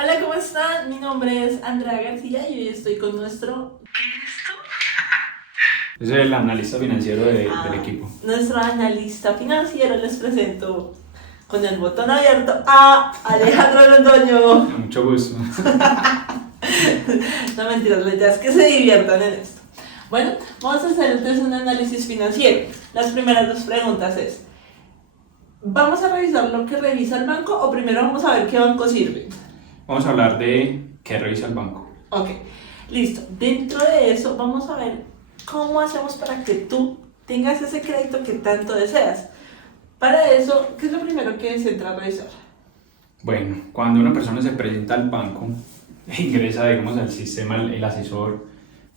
Hola, ¿cómo están? Mi nombre es Andrea García y hoy estoy con nuestro... ¿Qué es esto? Yo soy el analista financiero del equipo. Nuestro analista financiero. Les presento con el botón abierto a Alejandro Londoño. Mucho gusto. No, mentiras, la idea es que se diviertan en esto. Bueno, vamos a hacer entonces un análisis financiero. Las primeras dos preguntas es: ¿vamos a revisar lo que revisa el banco o primero vamos a ver qué banco sirve? Vamos a hablar de qué revisa el banco. Ok, listo. Dentro de eso vamos a ver cómo hacemos para que tú tengas ese crédito que tanto deseas. Para eso, ¿qué es lo primero que se entra a revisar? Bueno, cuando una persona se presenta al banco e ingresa, digamos, al sistema, el asesor,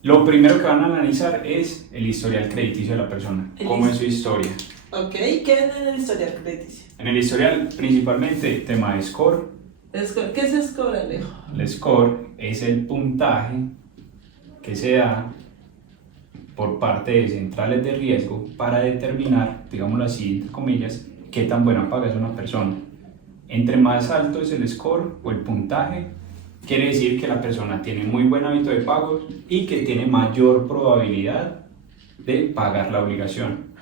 lo primero que van a analizar es el historial crediticio de la persona. ¿Cómo es su historia? Ok, ¿qué ven en el historial crediticio? En el historial, principalmente, tema de score. ¿Qué es score, Alejo? El score es el puntaje que se da por parte de centrales de riesgo para determinar, digámoslo así, entre comillas, qué tan buena paga es una persona. Entre más alto es el score o el puntaje, quiere decir que la persona tiene muy buen hábito de pagos y que tiene mayor probabilidad de pagar la obligación.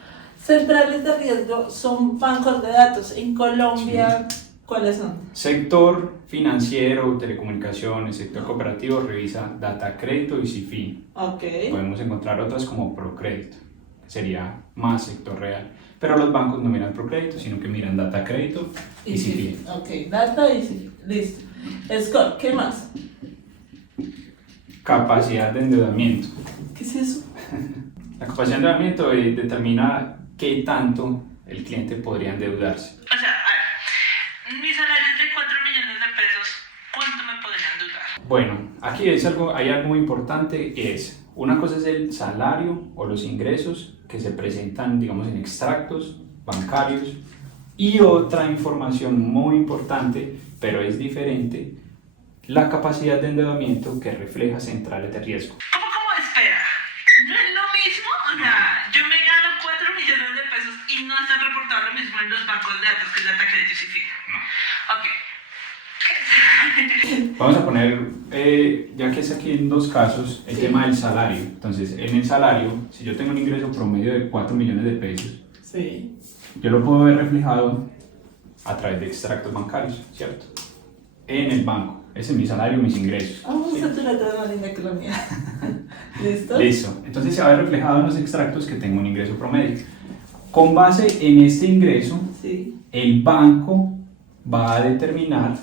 Centrales de riesgo son bancos de datos. En Colombia, ¿cuáles son? Sector financiero, telecomunicaciones, sector cooperativo revisa Data Crédito y SIFI. Ok. Podemos encontrar otras como Procrédito, que sería más sector real. Pero los bancos no miran Procrédito, sino que miran Data Crédito y SIFI. Ok, data y SIFI. Listo. Score, ¿qué más? Capacidad de endeudamiento. ¿Qué es eso? La capacidad de endeudamiento determina qué tanto el cliente podría endeudarse. O sea, a ver, mi salario es de 4 millones de pesos, ¿cuánto me podrían endeudar? Bueno, aquí hay algo muy importante, es una cosa es el salario o los ingresos que se presentan, digamos, en extractos bancarios, y otra información muy importante, pero es diferente, la capacidad de endeudamiento que refleja centrales de riesgo. ¿Cómo? Espera. ¿No es lo mismo? O sea, yo me gano 4 millones de pesos y no están reportados lo mismo en los bancos de datos que es Data Crédito y SIFI. Ok. Vamos a poner, ya que es aquí en dos casos, el tema del salario. Entonces, en el salario, si yo tengo un ingreso promedio de 4 millones de pesos, Sí. yo lo puedo ver reflejado a través de extractos bancarios, ¿cierto? En el banco. Ese es mi salario, mis ingresos. Vamos ¿sí? a tu letra más linda que la mía. ¿Listo? Listo. Entonces se va a ver reflejado en los extractos que tengo un ingreso promedio. Con base en este ingreso, Sí. el banco va a determinar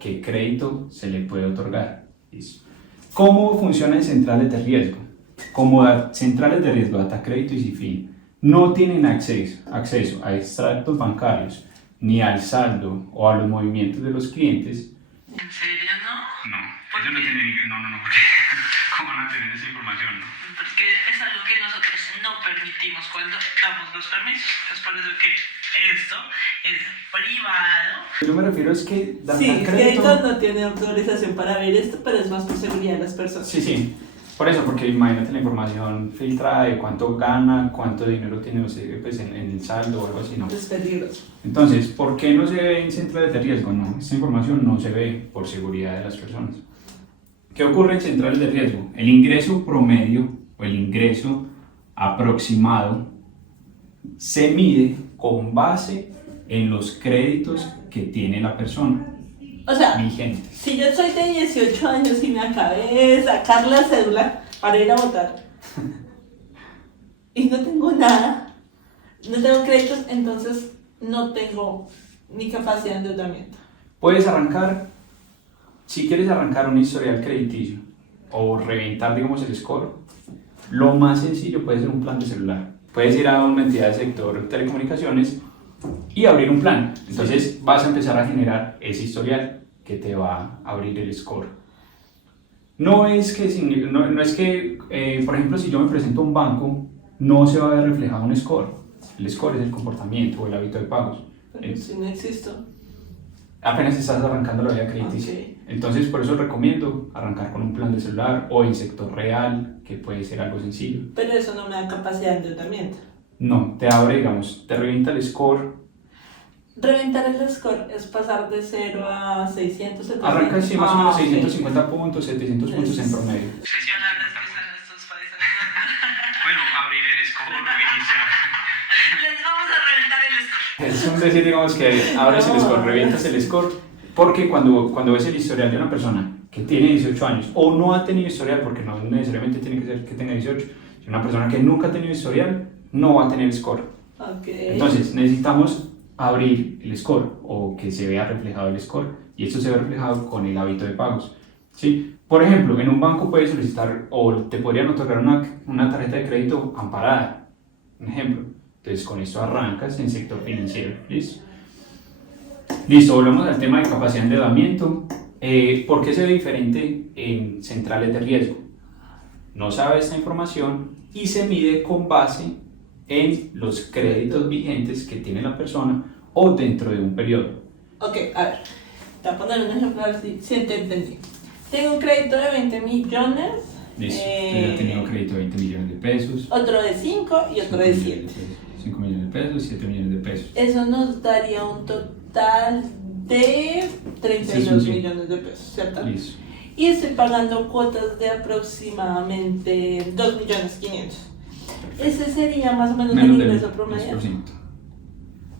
qué crédito se le puede otorgar. Listo. ¿Cómo funcionan centrales de riesgo? Como centrales de riesgo, Data Crédito y SIFI no tienen acceso a extractos bancarios ni al saldo o a los movimientos de los clientes. ¿En serio no? No, ellos no tienen, porque ¿cómo van a tener esa información? Porque es algo que nosotros no permitimos cuando damos los permisos. Es por eso que esto es privado. Yo me refiero es que Data Sí, Crédito... Crédito no tiene autorización para ver esto, pero es más por seguridad de las personas. Sí, por eso, porque imagínate la información filtrada de cuánto gana, cuánto dinero tiene, no sé, pues en el saldo o algo así, ¿no? Es peligroso. Entonces, ¿por qué no se ve en centrales de riesgo? No, esta información no se ve por seguridad de las personas. ¿Qué ocurre en centrales de riesgo? El ingreso promedio o el ingreso aproximado se mide con base en los créditos que tiene la persona O sea, vigentes. si yo soy de 18 años y me acabé de sacar la cédula para ir a votar y no tengo nada, no tengo créditos, entonces no tengo ni capacidad de endeudamiento. Puedes arrancar, si quieres arrancar un historial crediticio o reventar, digamos, el score, lo más sencillo puede ser un plan de celular. Puedes ir a una entidad del sector telecomunicaciones y abrir un plan. Entonces vas a empezar a generar ese historial que te va a abrir el score. No es que, por ejemplo, si yo me presento a un banco, no se va a ver reflejado un score. El score es el comportamiento o el hábito de pagos. Pero si no existo. Apenas estás arrancando la vida crediticia. Okay. Entonces, por eso recomiendo arrancar con un plan de celular o en sector real, que puede ser algo sencillo. Pero eso no me da capacidad de endeudamiento. No, te abre, digamos, te revienta el score Reventar el score es pasar de 0 a 600, 700. Arranca así más o menos ok. 650 puntos, 700 puntos en promedio. Bueno, abrir el score, iniciar. Les vamos a reventar el score. Es un decir, digamos, que abres el score, revientas el score, porque cuando ves el historial de una persona que tiene 18 años o no ha tenido historial, porque no necesariamente tiene que ser que tenga 18, si una persona que nunca ha tenido historial no va a tener score. Okay. Entonces necesitamos abrir el score o que se vea reflejado el score, y esto se ve reflejado con el hábito de pagos, ¿sí? Por ejemplo, en un banco puedes solicitar o te podrían otorgar una tarjeta de crédito amparada, un ejemplo. Entonces con esto arrancas en sector financiero, ¿listo? Listo, volvemos al tema de capacidad de endeudamiento. ¿Por qué se ve diferente en centrales de riesgo? No sabe esta información y se mide con base en los créditos vigentes que tiene la persona o dentro de un periodo. Ok, a ver, te voy a poner un ejemplo a ver si te entendí. Tengo un crédito de 20 millones. Listo, yo he tenido un crédito de 20 millones de pesos. Otro de 5 y otro de 7. 5 millones de pesos, 7 millones de pesos. Eso nos daría un total de 32 Sí. millones de pesos, ¿cierto? Listo. Y estoy pagando cuotas de aproximadamente 2.500.000. Ese sería más o menos el Menos del ingreso promedio. 10%.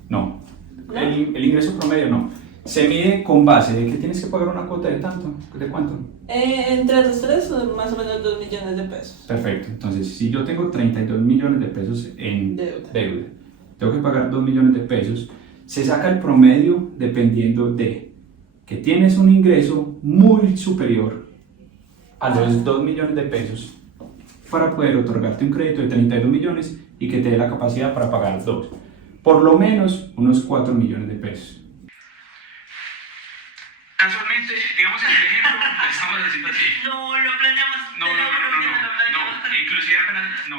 No, ¿No? el ingreso promedio no. Se mide con base de que tienes que pagar una cuota de tanto, ¿de cuánto? Entre los tres son más o menos 2 millones de pesos. Perfecto, entonces si yo tengo 32 millones de pesos en Deuda. deuda, tengo que pagar 2 millones de pesos, se saca el promedio dependiendo de que tienes un ingreso muy superior a los 2 millones de pesos para poder otorgarte un crédito de 32 millones y que te dé la capacidad para pagar 2, por lo menos unos 4 millones de pesos. Casualmente, digamos en el ejemplo, lo estamos haciendo así. No, lo planeamos. No, inclusive apenas, no.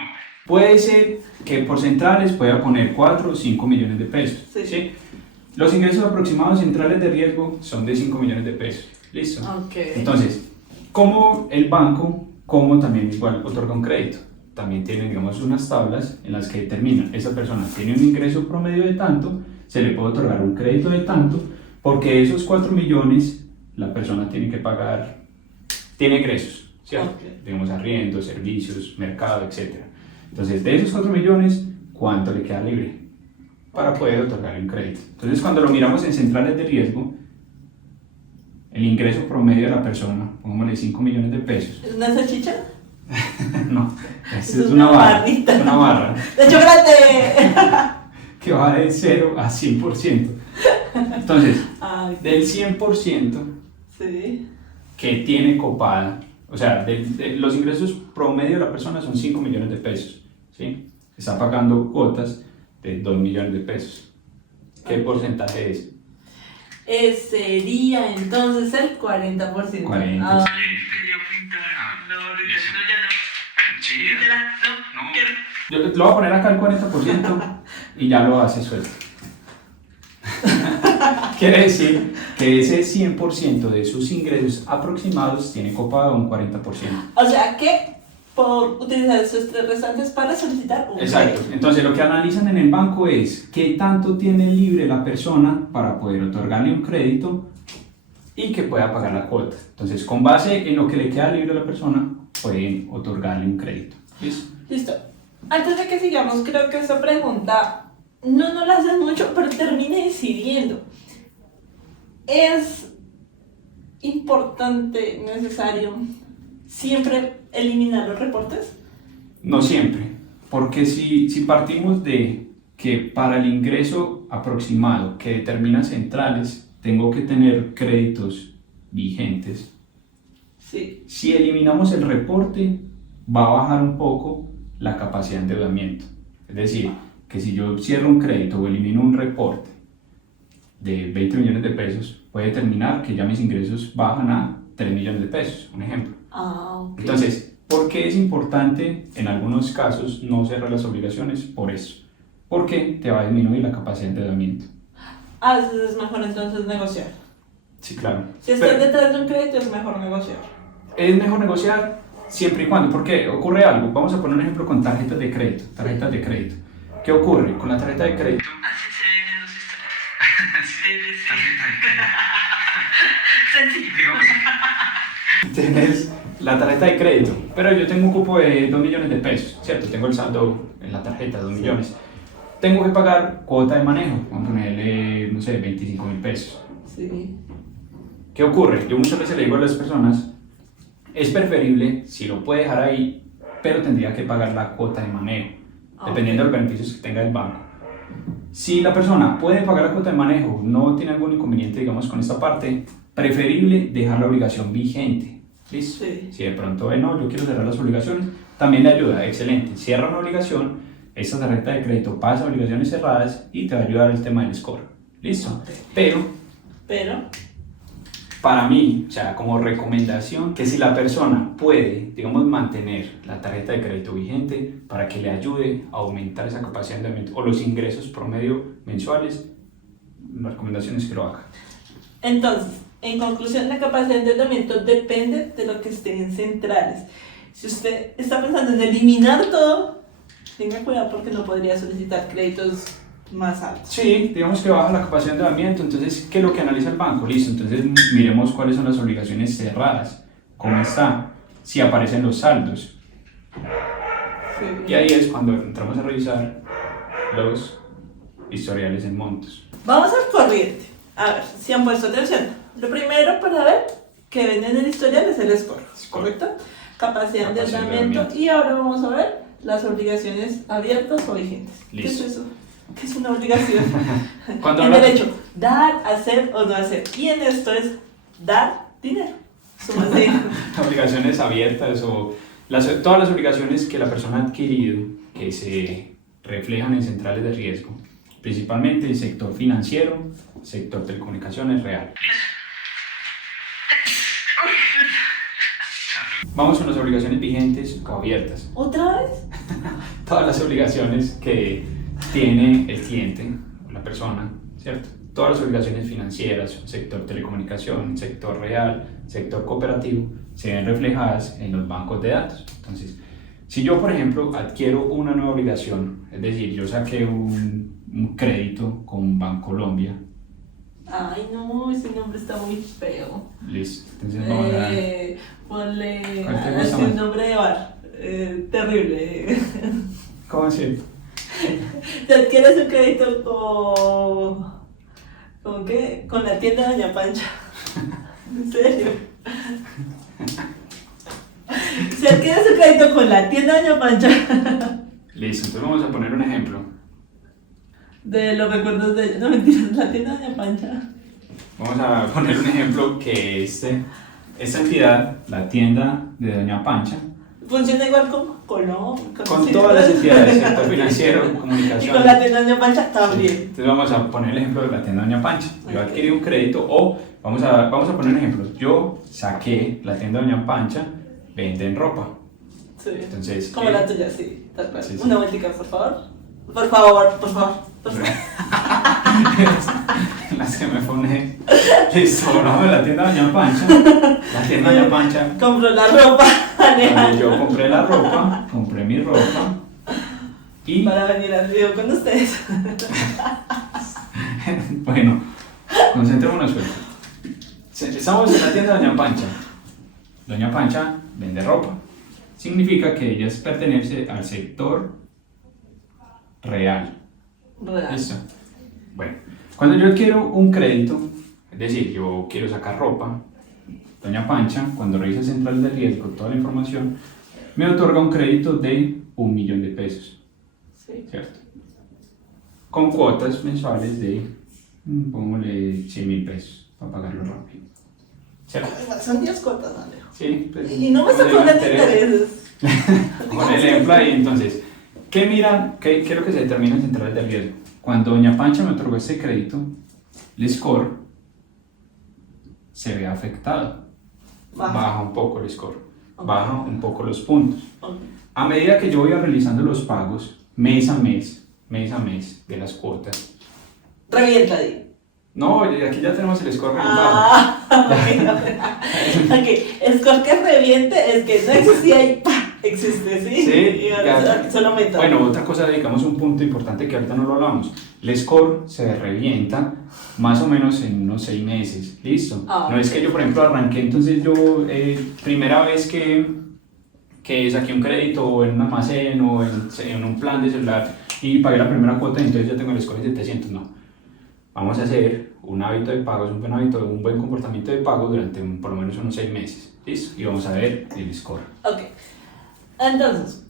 Puede ser que por centrales pueda poner 4 o 5 millones de pesos. Sí. ¿Sí? Los ingresos aproximados centrales de riesgo son de 5 millones de pesos. ¿Listo? Ok. Entonces, como el banco, como también igual otorga un crédito, también tienen, digamos, unas tablas en las que determinan, esa persona tiene un ingreso promedio de tanto, se le puede otorgar un crédito de tanto, porque esos 4 millones la persona tiene que pagar, tiene ingresos, ¿cierto? Okay. Digamos, arriendo, servicios, mercado, etc. Entonces, de esos 4 millones, ¿cuánto le queda libre para poder otorgar un crédito? Entonces, cuando lo miramos en centrales de riesgo, el ingreso promedio de la persona, pongámosle 5 millones de pesos. ¿Es una salchicha? No, Eso es una barra. barrita. Es una barra ¡De chocolate! que va de 0 a 100%. Entonces, Ay, del 100% sí. que tiene copada, o sea, de los ingresos promedio de la persona son 5 millones de pesos, ¿sí? Está pagando cuotas de 2 millones de pesos. ¿Qué porcentaje es? Sería entonces el 40%. 40. Ah, Quería pintar. No, ya no. Sí, no. Quiero. Yo lo voy a poner acá el 40% y ya lo hace suelto. Quiere decir que ese 100% de sus ingresos aproximados tiene copado un 40%. o sea que por utilizar esos tres restantes para solicitar un Exacto. Entonces lo que analizan en el banco es qué tanto tiene libre la persona para poder otorgarle un crédito y que pueda pagar la cuota. Entonces, con base en lo que le queda libre a la persona, pueden otorgarle un crédito. ¿Listo? Listo. Antes de que sigamos, creo que esta pregunta no la hacen mucho, pero termine decidiendo. ¿Es importante, necesario, siempre eliminar los reportes? No siempre, porque si partimos de que para el ingreso aproximado que determina centrales, tengo que tener créditos vigentes, Sí. si eliminamos el reporte, va a bajar un poco la capacidad de endeudamiento. Es decir, que si yo cierro un crédito o elimino un reporte de 20 millones de pesos, puede determinar que ya mis ingresos bajan a 3 millones de pesos, un ejemplo. Ah, ok. Entonces, ¿por qué es importante en algunos casos no cerrar las obligaciones? Por eso. Porque te va a disminuir la capacidad de endeudamiento. A veces es mejor entonces negociar. Sí, claro. Si estás Pero detrás de un crédito es mejor negociar. es mejor negociar siempre y cuando, porque ocurre algo. Vamos a poner un ejemplo con tarjetas de crédito. Tarjetas de crédito. ¿Qué ocurre con la tarjeta de crédito? Así se ven en los historiales. Sencillo. Tienes la tarjeta de crédito, pero yo tengo un cupo de 2 millones de pesos, ¿cierto? Tengo el saldo en la tarjeta, 2 millones. Tengo que pagar cuota de manejo, vamos a ponerle, no sé, 25.000 pesos. Sí. ¿Qué ocurre? Yo muchas veces le digo a las personas, es preferible si lo puede dejar ahí, pero tendría que pagar la cuota de manejo, dependiendo de los beneficios que tenga el banco. Si la persona puede pagar la cuota de manejo, no tiene algún inconveniente, digamos, con esta parte, preferible dejar la obligación vigente. ¿Listo? Sí. Si de pronto ve, no, yo quiero cerrar las obligaciones, también le ayuda, excelente. Cierra una obligación, esta tarjeta de crédito pasa a obligaciones cerradas y te va a ayudar el tema del score. ¿Listo? Pero para mí, o sea, como recomendación, que si la persona puede, digamos, mantener la tarjeta de crédito vigente para que le ayude a aumentar esa capacidad de endeudamiento o los ingresos promedio mensuales, la recomendación es que lo haga. Entonces, en conclusión, la capacidad de endeudamiento depende de lo que estén centrales. Si usted está pensando en eliminar todo, tenga cuidado porque no podría solicitar créditos más altos. Sí, digamos que baja la capacidad de endeudamiento, entonces, ¿qué es lo que analiza el banco? Listo, entonces miremos cuáles son las obligaciones cerradas, cómo está, si aparecen los saldos. Sí. Y ahí es cuando entramos a revisar los historiales en montos. Vamos al corriente. A ver, si han puesto atención. Lo primero para ver que ven en el historial es el score, ¿correcto? Capacidad de endeudamiento. Y ahora vamos a ver las obligaciones abiertas o vigentes. Listo. ¿Qué es eso? ¿Qué es una obligación? Cuando En habla- derecho, dar, hacer o no hacer. Y en esto es dar dinero. Sumas de Obligaciones abiertas o todas las obligaciones que la persona ha adquirido que se reflejan en centrales de riesgo, principalmente el sector financiero, sector telecomunicaciones real. Vamos con las obligaciones vigentes o abiertas. ¿Otra vez? Todas las obligaciones que tiene el cliente, la persona, ¿cierto? Todas las obligaciones financieras, sector telecomunicación, sector real, sector cooperativo, se ven reflejadas en los bancos de datos. Entonces, si yo, por ejemplo, adquiero una nueva obligación, es decir, yo saqué un crédito con Bancolombia, Ay, no, ese nombre está muy feo. listo, entonces vamos a... Ponle ¿Cuál te gusta así un más? nombre de bar. Terrible. ¿Cómo así? Te adquieres un crédito ¿con qué? Con la tienda Doña Pancha. ¿En serio? Si adquieres un crédito con la tienda Doña Pancha. Listo, entonces vamos a poner un ejemplo. De los recuerdos de... No, mentiras, la tienda Doña Pancha. Vamos a poner un ejemplo que esta entidad, la tienda de Doña Pancha, Funciona igual con Colombia. con todas las entidades, sector financiero, Y con comunicación. la tienda Doña Pancha también. Entonces vamos a poner el ejemplo de la tienda Doña Pancha. Yo adquirí un crédito o vamos a poner un ejemplo. Yo saqué la tienda Doña Pancha, venden ropa. Sí. Entonces, Como la tuya, sí. Tal cual. Sí, sí. Una vueltica, por favor. Por favor, por favor. Por favor. las que me pone listo, no, la tienda Doña Pancha. La tienda Doña Pancha. Compró la ropa, Cuando Alejandro. yo compré la ropa, compré mi ropa y Para venir al video con ustedes. bueno, concentrémonos suelto. Estamos en la tienda Doña Pancha. Doña Pancha vende ropa. Significa que ella pertenece al sector real. Real. ¿Listo? Bueno, cuando yo adquiero un crédito, es decir, yo quiero sacar ropa, Doña Pancha, cuando revisa central de riesgo, toda la información, me otorga un crédito de 1 millón de pesos, Sí. ¿cierto? Con cuotas mensuales de, pongámosle 100.000 pesos para pagarlo rápido. ¿Cierto? Son 10 cuotas, Alejo. Sí, pues, Y no me está con el cobrando interés. intereses. Con el ejemplo ahí, entonces, ¿qué miran? ¿Qué es lo que se determina en centrales de riesgo? Cuando Doña Pancha me otorgó este crédito, el score se ve afectado. Baja un poco el score, Ok. baja un poco los puntos. Ok. A medida que yo voy realizando los pagos, mes a mes de las cuotas, Revienta ahí. no, aquí ya tenemos el score reventado. Ah, ok. Ok, score que reviente es que no existía y ¡pah! existe, ¿sí? Sí, Y ahora solo aumenta. Bueno, otra cosa, digamos un punto importante que ahorita no lo hablamos. El score se revienta más o menos en unos 6 meses, ¿listo? No es que yo, por ejemplo, arranqué, entonces yo, primera vez que saqué un crédito en un almacén o en un plan de celular y pagué la primera cuota y entonces ya tengo el score de 700, no. Vamos a hacer un hábito de pagos, un buen hábito, un buen comportamiento de pago durante por lo menos unos 6 meses, ¿listo? Y vamos a ver el score. Ok. Entonces,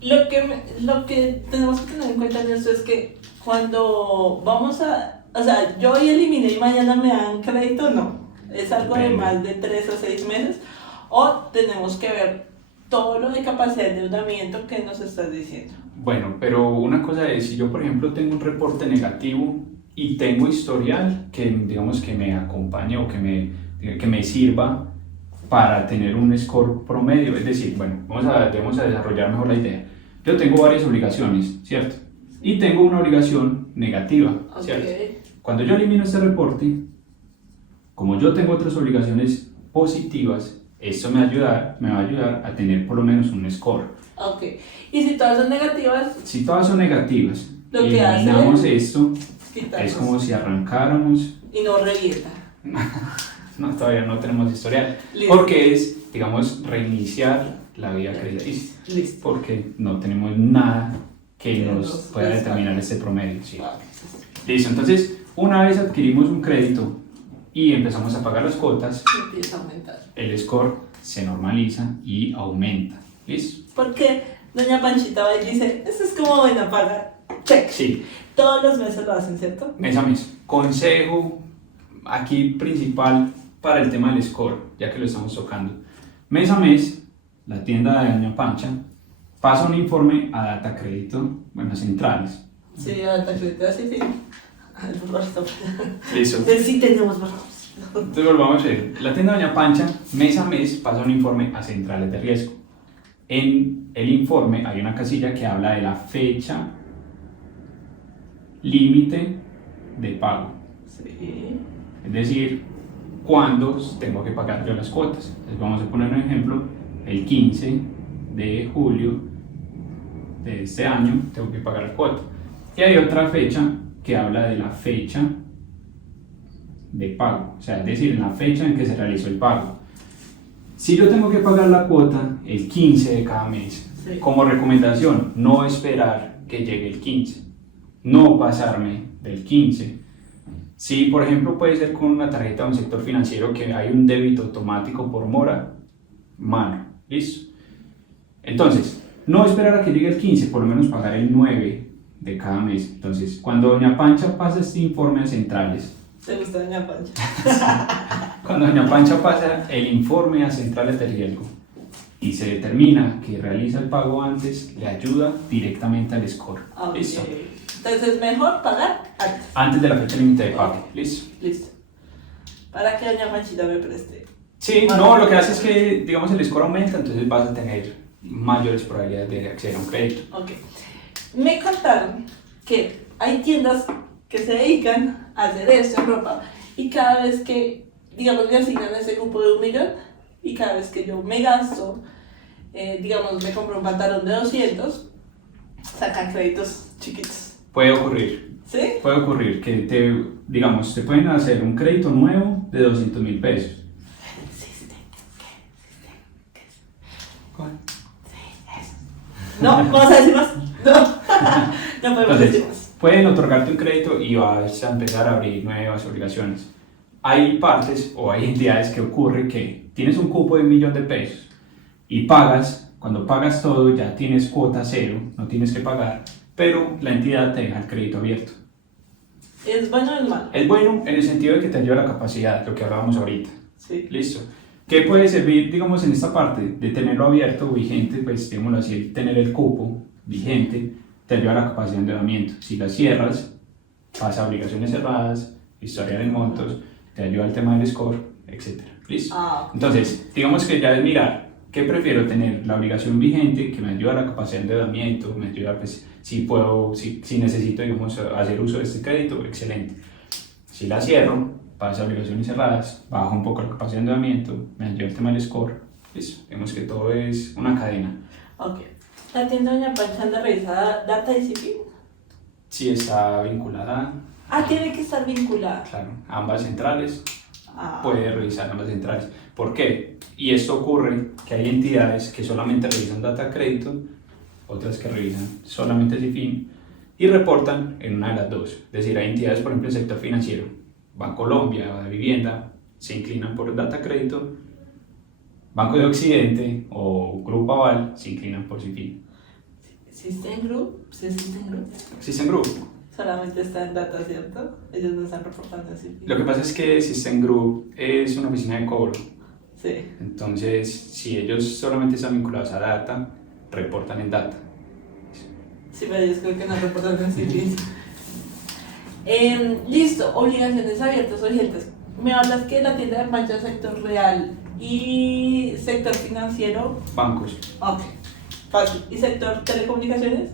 lo que tenemos que tener en cuenta en esto es que cuando vamos a, o sea, yo hoy eliminé y mañana me dan crédito, no. Es algo de más de 3 a 6 meses. O tenemos que ver todo lo de capacidad de endeudamiento que nos estás diciendo. Bueno, pero una cosa es, si yo por ejemplo tengo un reporte negativo y tengo historial que digamos que me acompañe o que me sirva para tener un score promedio, es decir, bueno, debemos a desarrollar mejor la idea. Yo tengo varias obligaciones, ¿cierto? Y tengo una obligación negativa, ¿cierto? Okay. Cuando yo elimino este reporte, como yo tengo otras obligaciones positivas, esto me va a ayudar a tener por lo menos un score. Ok. Y si todas son negativas, Si todas son negativas, lo que eliminamos hace esto, quitarnos. es como si arrancáramos. Y no revienta. No, todavía no tenemos historial. Listo. Porque es, digamos, reiniciar la vida crediticia. Listo. Porque no tenemos nada que Que nos nos pueda respalde. determinar este promedio. Sí. Ok. Listo, entonces, una vez adquirimos un crédito y empezamos a pagar las cuotas, Empieza a aumentar. el score se normaliza y aumenta. ¿Listo? Porque doña Panchita va y dice, esto es como buena paga. Check. Sí, Todos los meses lo hacen, ¿cierto? mes a mes. Consejo aquí principal para el tema del score, ya que lo estamos tocando. Mes a mes, la tienda de doña Pancha pasa un informe a Data Crédito, bueno, a centrales. Sí, hasta crédito, sí, sí. Ay, por favor, Listo. Entonces sí tenemos borrados. Entonces volvamos a ver. La tienda de doña Pancha, mes a mes, pasa un informe a centrales de riesgo. En el informe hay una casilla que habla de la fecha límite de pago. Sí. Es decir, cuándo tengo que pagar yo las cuotas. Entonces vamos a poner un ejemplo, el 15 de julio de este año tengo que pagar la cuota. Y hay otra fecha que habla de la fecha de pago, o sea, es decir, en la fecha en que se realizó el pago. Si yo tengo que pagar la cuota el 15 de cada mes, Sí. como recomendación, no esperar que llegue el 15, no pasarme del 15. Si, por ejemplo, puede ser con una tarjeta de un sector financiero que hay un débito automático por mora, malo, ¿listo? Entonces, no esperar a que llegue el 15, por lo menos pagar el 9 de cada mes. Entonces, cuando doña Pancha pasa este informe a centrales, ¿Te gusta doña Pancha? cuando doña Pancha pasa el informe a centrales de riesgo y se determina que realiza el pago antes, le ayuda directamente al score. Ok. ¿Listo? Entonces es mejor pagar antes. Antes de la fecha límite de pago. ¿Listo? Listo. Para que doña Panchita me preste. Sí, Vale. no, lo que hace es que, digamos, el score aumenta, entonces vas a tener mayores probabilidades de acceder a un crédito. Ok. Me contaron que hay tiendas que se dedican a hacer esto en ropa y cada vez que, digamos, me asignan ese grupo de 1 millón y cada vez que yo me gasto, digamos, me compro un pantalón de 200, sacan créditos chiquitos. Puede ocurrir. ¿Sí? Puede ocurrir que digamos, te pueden hacer un crédito nuevo de 200.000 pesos. Existe. ¿Qué es? ¿Cuál? No, vamos a decir más. No, no podemos decir más. Entonces, pueden otorgarte un crédito y vas a empezar a abrir nuevas obligaciones. Hay partes o hay entidades que ocurre que tienes un cupo de 1 millón de pesos y pagas, cuando pagas todo ya tienes cuota cero, no tienes que pagar, pero la entidad te deja el crédito abierto. ¿Es bueno o es malo? Es bueno en el sentido de que te ayuda a la capacidad, lo que hablábamos ahorita. Sí. Listo. ¿Qué puede servir, digamos, en esta parte de tenerlo abierto o vigente? Pues, digámoslo así, tener el cupo vigente te ayuda a la capacidad de endeudamiento. Si la cierras, pasa a obligaciones cerradas, historia de montos, te ayuda al tema del score, etc. ¿Listo? Ah, Entonces, digamos que ya es mirar, ¿qué prefiero tener? La obligación vigente que me ayuda a la capacidad de endeudamiento, me ayuda, pues, si necesito, digamos, hacer uso de este crédito, excelente. Si la cierro, pasa a obligaciones cerradas, baja un poco la capacidad de endeudamiento, me ayuda el tema del score, listo. Vemos que todo es una cadena. Ok. ¿La tienda Doña Pancha anda revisada Data y CIFIN? Si está vinculada, Tiene que estar vinculada. claro, a ambas centrales, Ah, puede revisar ambas centrales. ¿Por qué? Y esto ocurre que hay entidades que solamente revisan data crédito, otras que revisan solamente CIFIN y reportan en una de las dos. Es decir, hay entidades, por ejemplo, el sector financiero, Bancolombia o de Vivienda, se inclinan por data crédito, Banco de Occidente o Grupo Aval se inclinan por CIFIN. System Group, sí, System Group. System Group. Solamente está en Data, ¿cierto? Ellos no están reportando CIFIN. Lo que pasa es que System Group es una oficina de cobro. Sí. Entonces, si ellos solamente están vinculados a data, reportan en data. Sí, pero ellos creo que no reportan en CIFIN. Listo, obligaciones abiertas o urgentes. Me hablas que la tienda de Pancha es sector real y sector financiero. Bancos. Ok, fácil. ¿Y sector telecomunicaciones?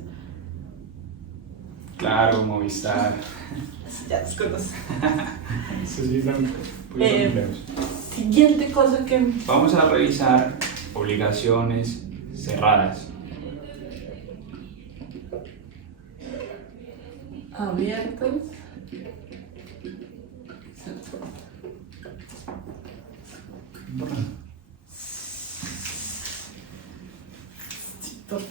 Claro, Movistar. Ya los conozco. Eso sí son empleos. Siguiente cosa que... Vamos a revisar obligaciones cerradas. Abiertos. Stop.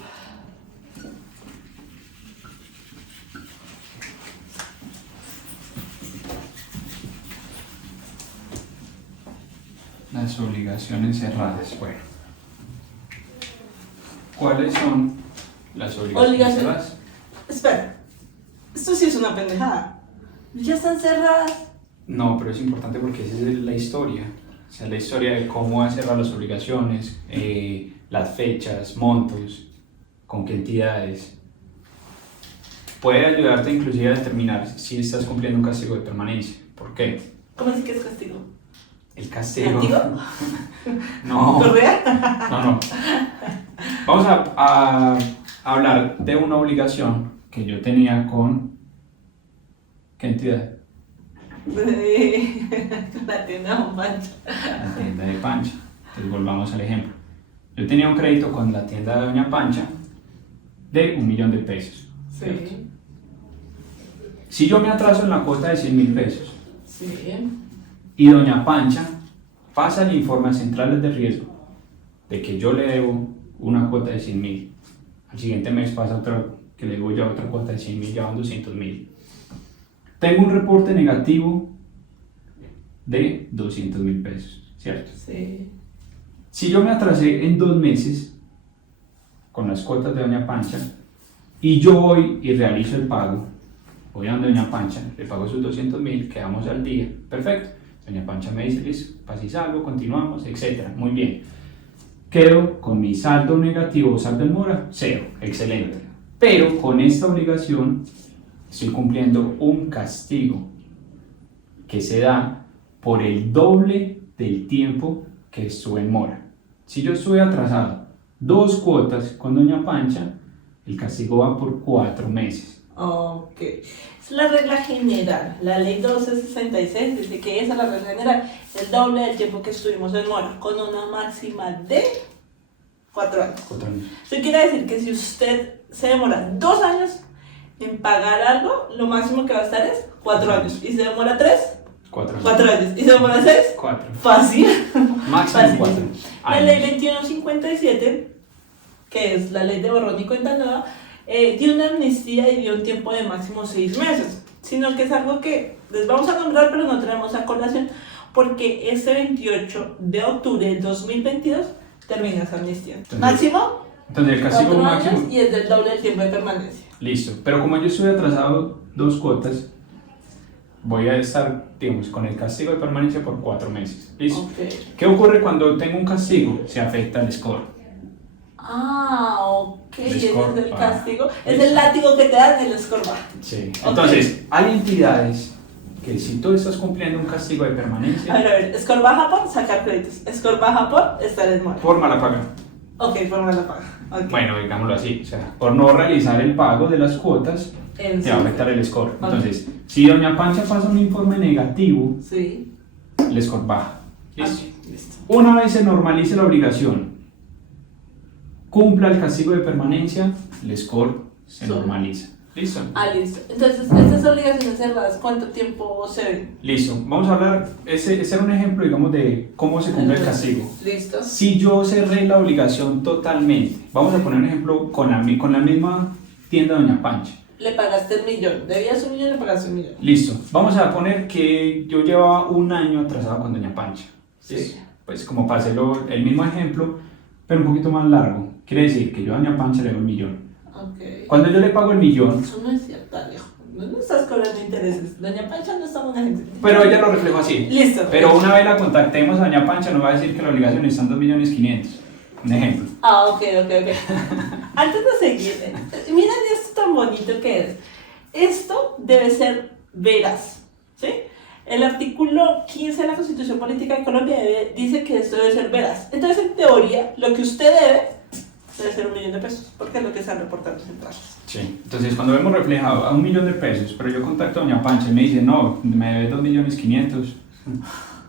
Las obligaciones cerradas. Bueno, ¿cuáles son las obligaciones cerradas? Espera, esto sí es una pendejada. Ya están cerradas. No, pero es importante porque esa es la historia. O sea, la historia de cómo ha cerrado las obligaciones, las fechas, montos, con qué entidades. Puede ayudarte inclusive a determinar si estás cumpliendo un castigo de permanencia. ¿Por qué? ¿Cómo es que es castigo? El castigo. ¿Castigo? No. ¿Correa? No. Vamos a hablar de una obligación que yo tenía con... ¿Qué entidad? La tienda de Pancha. La tienda de Pancha. Entonces volvamos al ejemplo. Yo tenía un crédito con la tienda de Doña Pancha de 1.000.000 de pesos. ¿cierto? Sí. Si yo me atraso en la cuota de 100.000 pesos Sí. y Doña Pancha pasa el informe a centrales de riesgo de que yo le debo una cuota de 100.000, al siguiente mes pasa otra que le debo ya otra cuota de 100.000, ya van 200.000. Tengo un reporte negativo de 200.000 pesos, ¿cierto? Sí. Si yo me atrasé en 2 meses con las cuotas de Doña Pancha y yo voy y realizo el pago, voy a donde Doña Pancha, le pago sus 200.000, quedamos al día, perfecto. Doña Pancha me dice, listo, paz y salvo, continuamos, etc. Muy bien. Quedo con mi saldo negativo o saldo en mora, 0, excelente. Pero con esta obligación estoy cumpliendo un castigo que se da por el doble del tiempo que estuve en mora. Si yo estuve atrasado 2 cuotas con Doña Pancha, el castigo va por 4 meses. Ok. Es la regla general. La ley 1266 dice que esa es la regla general. El doble del tiempo que estuvimos en mora, con una máxima de 4 años. 4 años. Eso quiere decir que si usted se demora 2 años en pagar algo, lo máximo que va a estar es 4 años. Y si se demora 3, 4 años. 4 años. Y se demora 6, 4. fácil. Máximo Fácil. 4 La ley años. 2157, que es la ley de borrón y cuenta nueva, dio una amnistía y dio un tiempo de máximo 6 meses. Sino que es algo que les vamos a nombrar, pero no traemos a colación, porque este 28 de octubre de 2022 termina esa amnistía. Entonces, Máximo Entonces el castigo 4 máximo. años y es del doble del tiempo de permanencia. Listo. Pero como yo estuve atrasado 2 cuotas, voy a estar, digamos, con el castigo de permanencia por 4 meses. ¿Listo? Ok. ¿Qué ocurre cuando tengo un castigo? Se afecta el score. Ok, ese es el Score, castigo. Es listo. el látigo que te dan en el score bajo. Sí. Ok. Entonces, hay entidades que si tú estás cumpliendo un castigo de permanencia, A ver, score baja por sacar créditos. Score baja por estar en mora. por mala paga. Ok, por mala paga. Okay. Bueno, digámoslo así, o sea, por no realizar el pago de las cuotas, En te va a sí. afectar el score. Entonces, si Doña Pancha pasa un informe negativo, Sí. el score baja. ¿Listo? Ok, listo. Una vez se normalice la obligación cumpla el castigo de permanencia, el score se Sube. normaliza. ¿Listo? Listo. Entonces, estas obligaciones cerradas, ¿cuánto tiempo se ven? Listo. Vamos a hablar, ese era un ejemplo, digamos, de cómo se cumple el castigo. Listo. Si yo cerré la obligación totalmente, vamos a poner un ejemplo con la misma tienda Doña Pancha. Le pagaste 1.000.000. Debías 1.000.000, le pagaste 1.000.000. Listo. Vamos a poner que yo llevaba un año atrasado con Doña Pancha. Sí. Pues como para hacerlo el mismo ejemplo, pero un poquito más largo. Quiere decir que yo a Doña Pancha le doy 1.000.000. Ok. Cuando yo le pago el 1.000.000, Eso no es cierto, Alejo. No estás cobrando intereses. Doña Pancha no está en una agencia. pero ella lo reflejó así. Listo. Pero una vez la contactemos a Doña Pancha, nos va a decir que la obligación están 2.500.000. Un ejemplo. Ok. Antes de seguir, miren esto tan bonito que es. Esto debe ser veraz, ¿sí? El artículo 15 de la Constitución Política de Colombia dice que esto debe ser veraz. Entonces, en teoría, lo que usted debe ser 1.000.000 pesos, porque es lo que están reportando centrales. Sí. Entonces, cuando vemos reflejado a 1.000.000 pesos, pero yo contacto a Doña Pancha y me dice, no, me debe 2.500.000,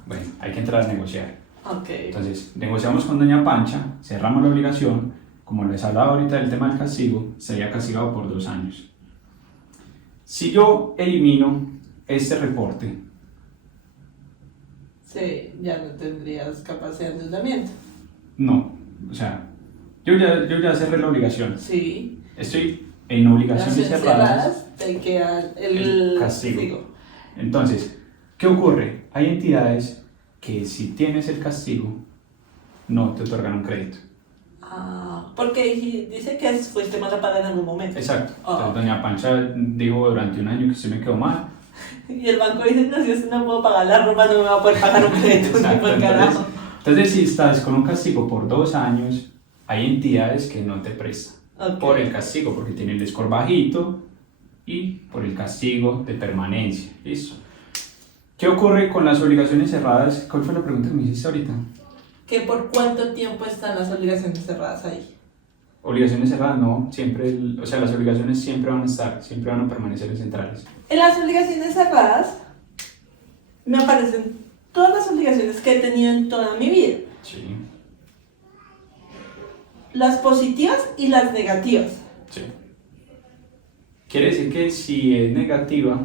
bueno, hay que entrar a negociar. Ok. Entonces, negociamos con Doña Pancha, cerramos la obligación, como les hablaba ahorita del tema del castigo, sería castigado por 2 años. Si yo elimino este reporte, Sí, ya no tendrías capacidad de endeudamiento. no, o sea, yo ya cerré la obligación, Sí. estoy en obligaciones Las cerradas, te queda el castigo. Entonces, ¿qué ocurre? Hay entidades que si tienes el castigo, no te otorgan un crédito. Porque dice que fuiste mala paga en algún momento. Exacto. Ah, Entonces, Doña Pancha dijo durante un año que se me quedó mal. Y el banco dice, no, si usted no puedo pagar la ropa, no me va a poder pagar un crédito. Ni Exacto, por carajo. entonces, si estás con un castigo por 2 años, hay entidades que no te prestan Ok. por el castigo, porque tienen el score bajito y por el castigo de permanencia. ¿Listo? ¿Qué ocurre con las obligaciones cerradas? ¿Cuál fue la pregunta que me hiciste ahorita? ¿Que por cuánto tiempo están las obligaciones cerradas ahí? Obligaciones cerradas, no, siempre, o sea, las obligaciones siempre van a estar, siempre van a permanecer en centrales. En las obligaciones cerradas me aparecen todas las obligaciones que he tenido en toda mi vida. Sí, Las positivas y las negativas. sí. Quiere decir que si es negativa,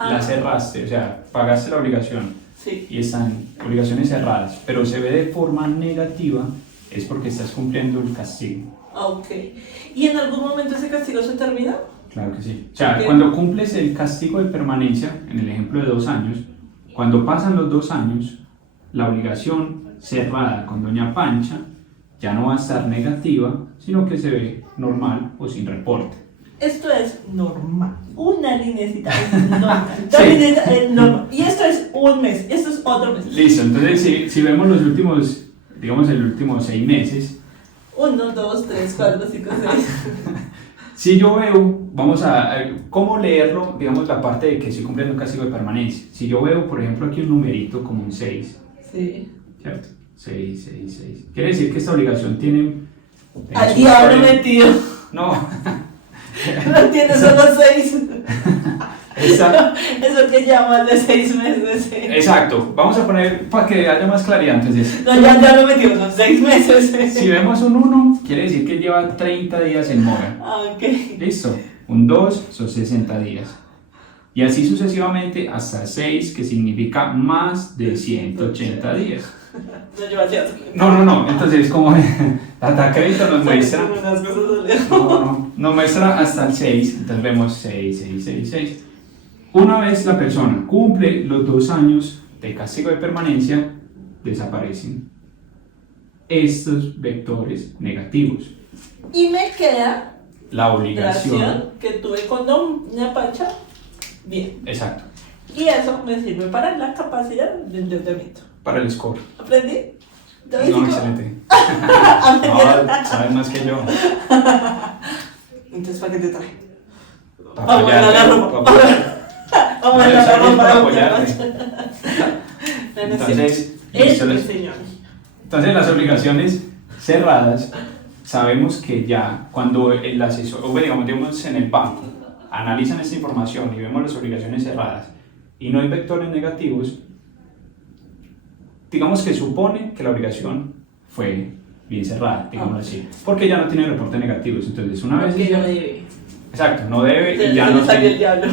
la cerraste, o sea, pagaste la obligación Sí. y están obligaciones cerradas, pero se ve de forma negativa, es porque estás cumpliendo el castigo. Ok. ¿Y en algún momento ese castigo se termina? Claro que sí. O sea, Ok. cuando cumples el castigo de permanencia, en el ejemplo de 2 años, cuando pasan los 2 años, la obligación cerrada con Doña Pancha ya no va a estar negativa, sino que se ve normal o sin reporte. Esto es normal. Una linecita es normal. Dos Sí. lineas es normal. Y esto es un mes. Esto es otro mes. Listo, entonces si vemos los últimos, digamos el último 6 meses, 1, 2, 3, 4, 5, 6. si yo veo, vamos a cómo leerlo, digamos la parte de que estoy cumpliendo un castigo de permanencia. Si yo veo, por ejemplo, aquí un numerito como un 6, Sí. ¿cierto? 6, 6, 6. Quiere decir que esta obligación tiene... Al sus diablo 40 metido. No, No tiene solo 6. esa, Eso que llaman de 6 meses. Sí. exacto. Vamos a poner para que haya más claridad. Entonces, No, ya lo metido, son 6 meses. si vemos un 1, quiere decir que lleva 30 días en mora. Ok. Listo. Un 2 son 60 días. Y así sucesivamente hasta 6, que significa más de 180 días. No lleva teatro. No. Entonces, como Data Crédito nos muestra, Unas cosas nos muestra hasta el 6. Entonces vemos 6, 6, 6, 6. Una vez la persona cumple los 2 años de castigo de permanencia, desaparecen estos vectores negativos. Y me queda La obligación. relación que tuve con Doña Pancha. Bien. Exacto. Y eso me sirve para la capacidad de endeudamiento. Para el score. ¿Aprendí? No, ¿Aprendí? excelente. ¿Aprendí? No, sabes más que yo. Entonces, ¿para qué te traje? Para Vamos a ver la apoyarte, ropa. para apoyarte. Vamos No, a ver yo la soy ropa para de apoyarte. Doña Pancha. Entonces, Él listo, me les- enseñó. entonces las obligaciones cerradas, sabemos que ya cuando el asesor, o digamos en el banco, analizan esta información y vemos las obligaciones cerradas y no hay vectores negativos, digamos que supone que la obligación fue bien cerrada, digamos así, porque ya no tiene reporte negativos. Entonces, una vez... Porque no debe. Exacto, no debe Se y ya le no salió tiene, el diablo.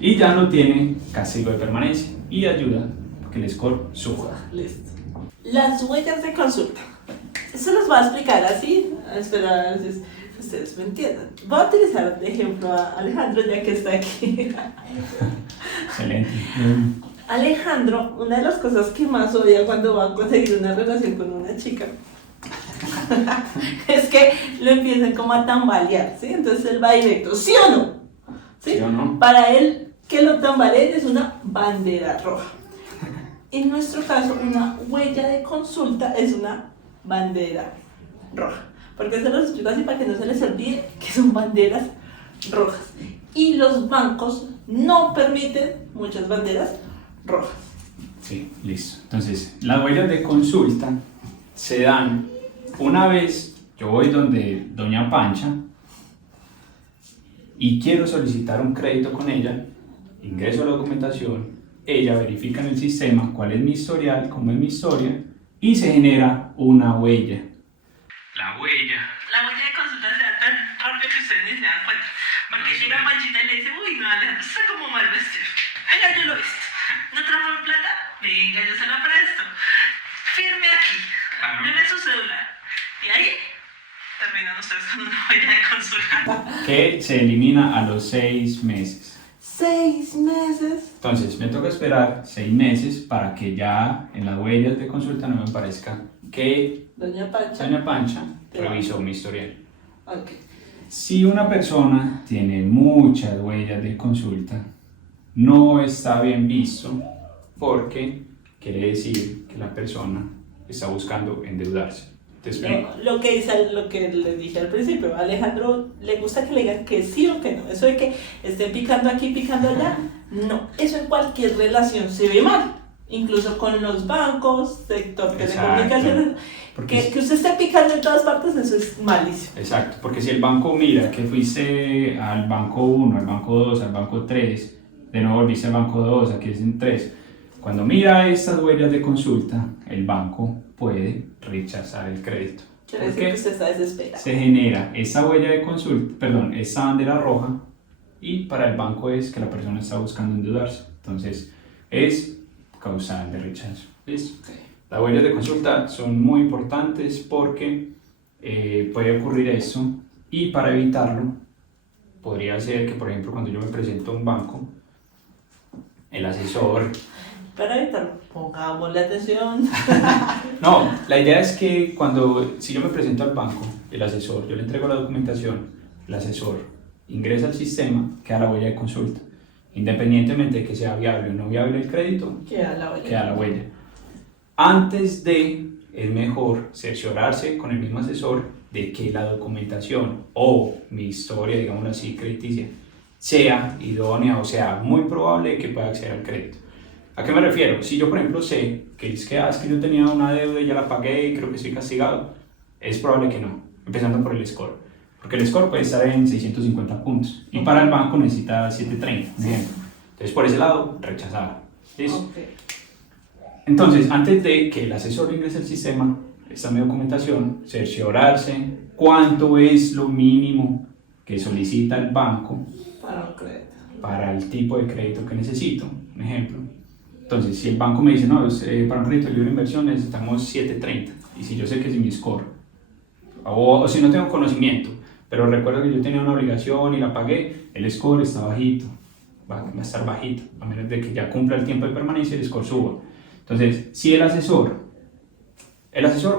y ya no tiene castigo de permanencia y ayuda a que el score suba. Listo. Las huellas de consulta. Eso los voy a explicar así. Espero a ver si ustedes me entiendan. Voy a utilizar de ejemplo a Alejandro ya que está aquí. Excelente. Alejandro, una de las cosas que más odia cuando va a conseguir una relación con una chica es que lo empiecen como a tambalear, ¿sí? Entonces él va directo, ¿sí o no? ¿Sí? ¿Sí o no? Para él, que lo tambaleen es una bandera roja. En nuestro caso, una huella de consulta es una bandera roja. Porque se los explico así para que no se les olvide que son banderas rojas. Y los bancos no permiten muchas banderas rojas. Sí, listo. Entonces, las huellas de consulta se dan una vez yo voy donde doña Pancha y quiero solicitar un crédito con ella, ingreso a la documentación, ella verifica en el sistema cuál es mi historial, cómo es mi historia y se genera una huella. La huella de consulta se da tan rápido que ustedes ni se dan cuenta. Porque llega Panchita y le dice, uy, no, Alejandro, está como mal vestido. Venga, yo lo he visto. ¿No trajo plata? Venga, yo se lo presto. Firme aquí. Deme su celular. Y ahí terminan ustedes con una huella de consulta. Que se elimina a los 6 meses. 6 meses. Entonces, me toca esperar 6 meses para que ya en las huellas de consulta no me parezca que Doña Pancha. doña Pancha revisó mi historial. Ok. Si una persona tiene muchas huellas de consulta, no está bien visto porque quiere decir que la persona está buscando endeudarse. Te explico. Lo que les dije al principio, a Alejandro le gusta que le digan que sí o que no. Eso de que estén picando aquí, picando allá, no. Eso en cualquier relación se ve mal. Incluso con los bancos, sector telecomunicaciones. Que usted esté picando en todas partes, eso es malísimo. Exacto, porque si el banco mira que fuiste al banco 1, al banco 2, al banco 3, de nuevo volviste al banco 2, aquí es en 3, cuando mira estas huellas de consulta, el banco puede rechazar el crédito. Quiere decir que usted está desesperado. Se genera esa huella de consulta, perdón, esa bandera roja, y para el banco es que la persona está buscando endeudarse. Entonces, es causal de rechazo. ¿Listo? Okay. Las huellas de consulta son muy importantes porque puede ocurrir eso, y para evitarlo, podría ser que, por ejemplo, cuando yo me presento a un banco, el asesor... Para evitarlo, pongámosle atención. No, la idea es que si yo me presento al banco, el asesor, yo le entrego la documentación, el asesor ingresa al sistema, queda la huella de consulta. Independientemente de que sea viable o no viable el crédito, Queda la huella. Antes de, es mejor cerciorarse con el mismo asesor de que la documentación o mi historia, digamos así, crediticia, sea idónea o sea muy probable que pueda acceder al crédito. ¿A qué me refiero? Si yo, por ejemplo, sé que es que yo tenía una deuda y ya la pagué y creo que estoy castigado, es probable que no, empezando por el score. Porque el score puede estar en 650 puntos y para el banco necesita 730, por ejemplo. Entonces, por ese lado, rechazado. ¿Listo? Okay. Entonces, antes de que el asesor ingrese al sistema, esta mi documentación, cerciorarse cuánto es lo mínimo que solicita el banco Para un crédito. para el tipo de crédito que necesito, un ejemplo. Entonces, si el banco me dice, no, para un crédito de libre inversión necesitamos 730, y si yo sé que es mi score, o si no tengo conocimiento, pero recuerdo que yo tenía una obligación y la pagué, el score está bajito, va a estar bajito, a menos de que ya cumpla el tiempo de permanencia, el score suba. Entonces, si el asesor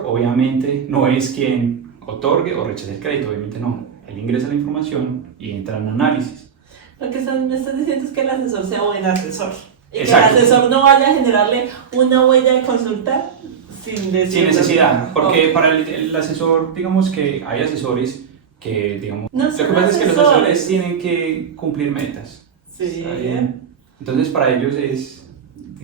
obviamente no es quien otorgue o rechace el crédito, obviamente no, él ingresa la información y entra en análisis. Lo que me estás diciendo es que el asesor sea buen asesor. Y Exacto. que el asesor no vaya a generarle una huella de consulta sin necesidad, porque para el asesor, digamos que hay asesores que, digamos, No lo que son pasa es que los asesores. asesores tienen que cumplir metas. Sí. ¿Está bien? Entonces, para ellos es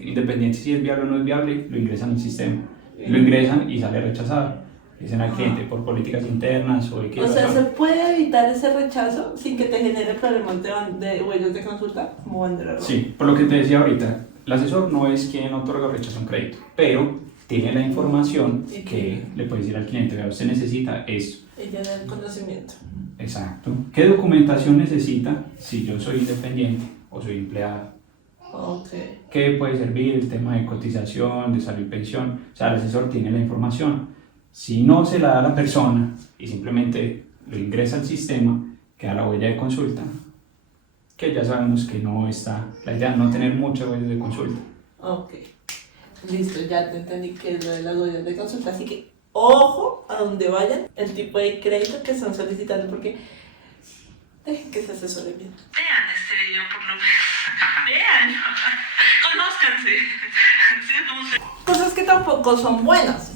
independiente si es viable o no es viable, lo ingresan al sistema. Lo ingresan y sale rechazado. Dicen al cliente por políticas internas o de O sea, ¿se puede evitar ese rechazo sin que te genere problemas de huellas de consulta como bandera roja? Sí, por lo que te decía ahorita, el asesor no es quien otorga o rechaza un crédito, pero tiene la información ¿Y que le puede decir al cliente, vea, usted necesita esto. Ella da el conocimiento. Exacto. ¿Qué documentación necesita si yo soy independiente o soy empleado? Ok. ¿Qué puede servir el tema de cotización, de salud y pensión? O sea, el asesor tiene la información. Si no se la da a la persona y simplemente lo ingresa al sistema, queda la huella de consulta, que ya sabemos que no está, la idea es no tener muchas huellas de consulta. Ok. Listo, ya te entendí que es lo de las huellas de consulta. Así que ojo a donde vayan, el tipo de crédito que están solicitando, porque dejen que se asesoren bien. Vean este video por lo menos. Vean. Conózcanse. Sí, como se... Cosas que tampoco son buenas.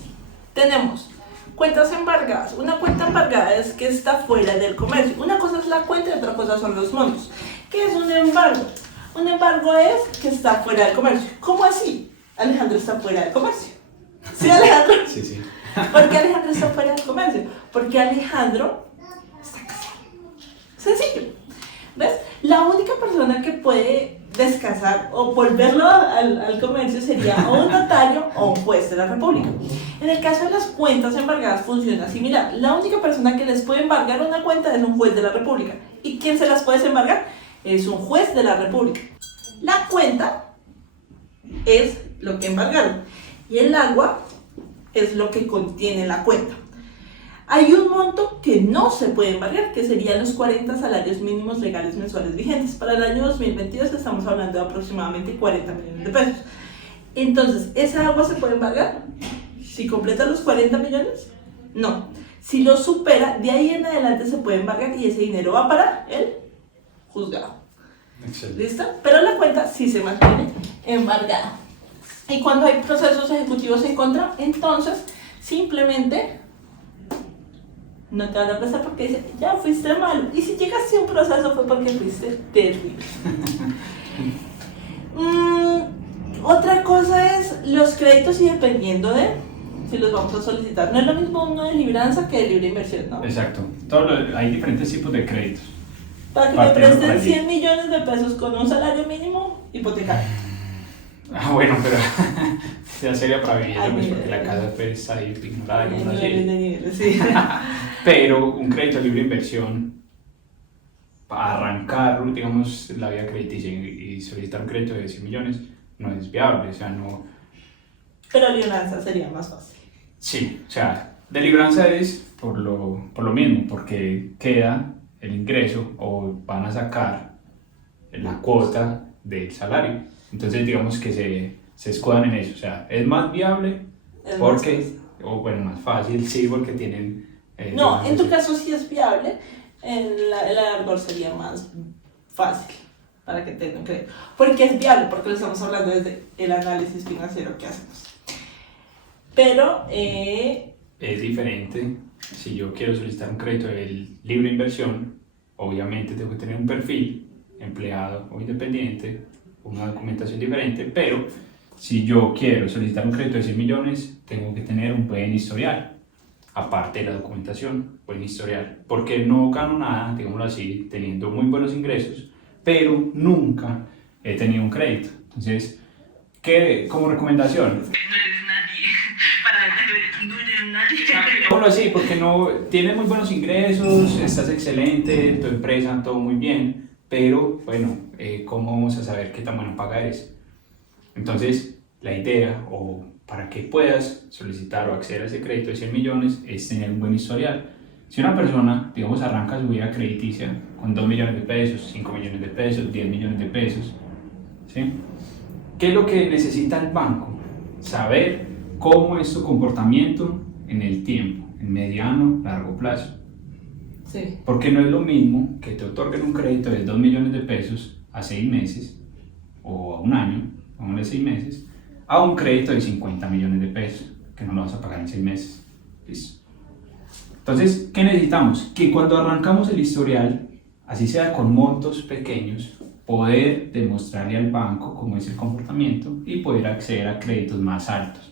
Tenemos cuentas embargadas. Una cuenta embargada es que está fuera del comercio. Una cosa es la cuenta y otra cosa son los montos. ¿Qué es un embargo? Un embargo es que está fuera del comercio. ¿Cómo así? Alejandro está fuera del comercio. ¿Sí, Alejandro? Sí, sí. ¿Por qué Alejandro está fuera del comercio? Porque Alejandro está casado. Sencillo. ¿Ves? La única persona que puede descasar o volverlo al comercio sería o un notario o un juez de la República. En el caso de las cuentas embargadas funciona similar. La única persona que les puede embargar una cuenta es un juez de la República. ¿Y quién se las puede embargar? Es un juez de la República. La cuenta es lo que embargaron y el agua es lo que contiene la cuenta. Hay un monto que no se puede embargar, que serían los 40 salarios mínimos legales mensuales vigentes. Para el año 2022 estamos hablando de aproximadamente 40 millones de pesos. Entonces, ¿esa agua se puede embargar? Si completa los 40 millones, no. Si lo supera, de ahí en adelante se puede embargar y ese dinero va para el juzgado. Excelente. ¿Listo? Pero la cuenta sí se mantiene embargada. Y cuando hay procesos ejecutivos en contra, entonces simplemente no te van a prestar porque dice, ya fuiste malo. Y si llegaste a un proceso fue porque fuiste terrible. Otra cosa es los créditos y dependiendo de si los vamos a solicitar. No es lo mismo uno de libranza que de libre inversión, ¿no? Exacto. Hay diferentes tipos de créditos. Para que me Partiendo por presten allí. 100 millones de pesos con un salario mínimo hipotecario. Ah, bueno, pero ya sería para vivir, Ay, pues, mira. porque la casa pues, está ahí ignorada, como Niveles así. de niveles, sí. Pero un crédito libre de inversión, para arrancar, digamos, la vida crediticia y solicitar un crédito de 100 millones, no es viable, o sea, no... Pero libranza sería más fácil. Sí, o sea, de libranza es por lo mismo, porque queda el ingreso o van a sacar la cuota del salario. Entonces, digamos que se escudan en eso, o sea, es más viable Es porque, más fácil. o bueno, más fácil, sí, porque tienen... No, digamos, en tu ese- caso sí es viable, en el árbol sería más fácil para que tengan un crédito. Porque es viable, porque lo estamos hablando desde el análisis financiero que hacemos. Pero, Es diferente. Si yo quiero solicitar un crédito de libre inversión, obviamente tengo que tener un perfil, empleado o independiente, una documentación diferente, pero si yo quiero solicitar un crédito de 100 millones, tengo que tener un buen historial, aparte de la documentación, buen historial, porque no gano nada, digámoslo así, teniendo muy buenos ingresos, pero nunca he tenido un crédito. Entonces, ¿qué como recomendación? No eres nadie. Para ver, no eres nadie. Digámoslo así, porque no tienes muy buenos ingresos, estás excelente, tu empresa, todo muy bien, pero bueno, ¿cómo vamos a saber qué tan buena paga eres? Entonces, la idea, o para que puedas solicitar o acceder a ese crédito de 100 millones, es tener un buen historial. Si una persona, digamos, arranca su vida crediticia con 2 millones de pesos, 5 millones de pesos, 10 millones de pesos, ¿sí? ¿Qué es lo que necesita el banco? Saber cómo es su comportamiento en el tiempo, en mediano, largo plazo. sí. Porque no es lo mismo que te otorguen un crédito de 2 millones de pesos a 6 meses o a un año, a unos 6 meses, a un crédito de 50 millones de pesos que no lo vas a pagar en 6 meses. ¿Listo? Entonces, ¿qué necesitamos? Que cuando arrancamos el historial, así sea con montos pequeños, poder demostrarle al banco cómo es el comportamiento y poder acceder a créditos más altos.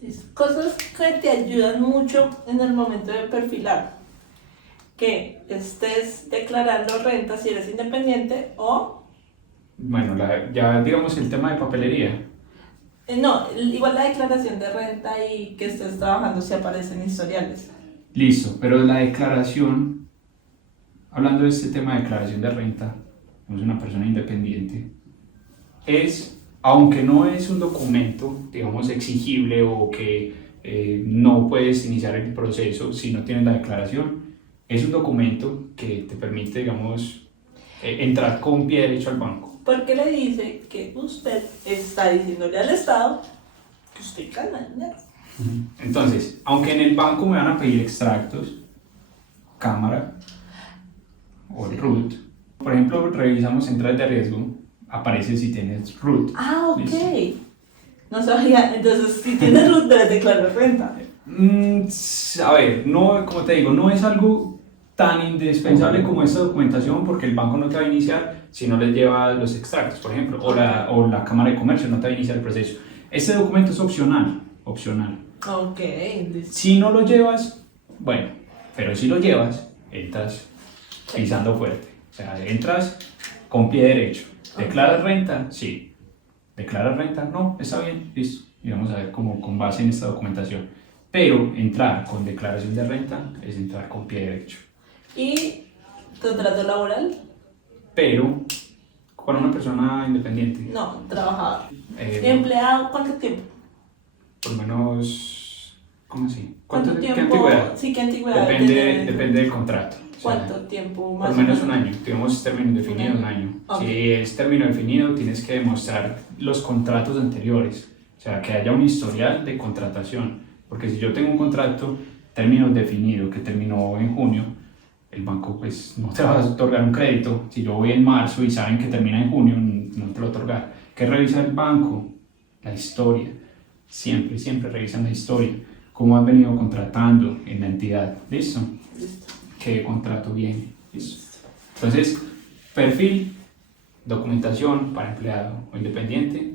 Listo. Cosas que te ayudan mucho en el momento de perfilar. Que estés declarando renta si eres independiente o... Bueno, ya digamos el tema de papelería. No, igual la declaración de renta y que estés trabajando si aparecen historiales. Listo, pero la declaración, hablando de este tema de declaración de renta, somos una persona independiente, es, aunque no es un documento, digamos, exigible o que no puedes iniciar el proceso si no tienes la declaración, es un documento que te permite, digamos, entrar con pie derecho al banco. Porque le dice que usted está diciéndole al Estado que usted gana dinero. Entonces, aunque en el banco me van a pedir extractos, cámara o el RUT, por ejemplo, revisamos entradas de riesgo, aparece si tienes RUT. Ah, ok. ¿Listo? No sabía. Entonces, si tienes RUT, debes declarar renta. A ver, no, como te digo, no es algo tan indispensable como esta documentación porque el banco no te va a iniciar si no les lleva los extractos, por ejemplo, o la Cámara de Comercio no te va a iniciar el proceso. Este documento es opcional. Ok, listo. Si no lo llevas, bueno, pero si lo llevas, entras pisando fuerte. O sea, entras con pie derecho. ¿Declaras renta? Sí. ¿Declaras renta? No, está bien, listo. Y vamos a ver cómo con base en esta documentación. Pero entrar con declaración de renta es entrar con pie derecho. ¿Y contrato laboral? Pero para una persona independiente, No, trabajador. eh, ¿Empleado cuánto tiempo? por lo menos, ¿cómo así? ¿Cuánto ¿Qué tiempo? antigüedad? Sí, ¿qué antigüedad? Depende del contrato. O sea, ¿Cuánto tiempo más? por lo menos un año. Tenemos término indefinido, Un un año. año. Ok. Si es término definido, tienes que demostrar los contratos anteriores. O sea, que haya un historial de contratación. Porque si yo tengo un contrato término definido que terminó en junio, el banco pues no te va a otorgar un crédito. Si yo voy en marzo y saben que termina en junio, no te lo va a otorgar. ¿Qué revisa el banco? La historia. Siempre revisan la historia. Cómo han venido contratando en la entidad. ¿Listo? Listo. ¿Qué contrato viene? ¿Listo? Entonces, perfil, documentación para empleado o independiente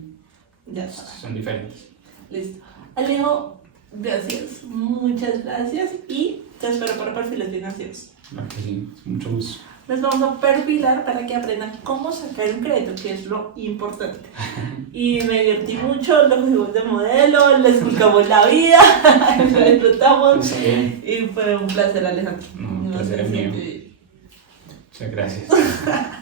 Ya está. son diferentes. Listo. Alejo, gracias. Muchas gracias. Y te espero para perfiles financieros. Claro que sí, mucho gusto. Les vamos a perfilar para que aprendan cómo sacar un crédito, que es lo importante. Y me divertí mucho, los juegos de modelo, les explicamos la vida, lo disfrutamos. Sí. Y fue un placer, Alejandro. No, un placer sé es si mío. te- Muchas gracias.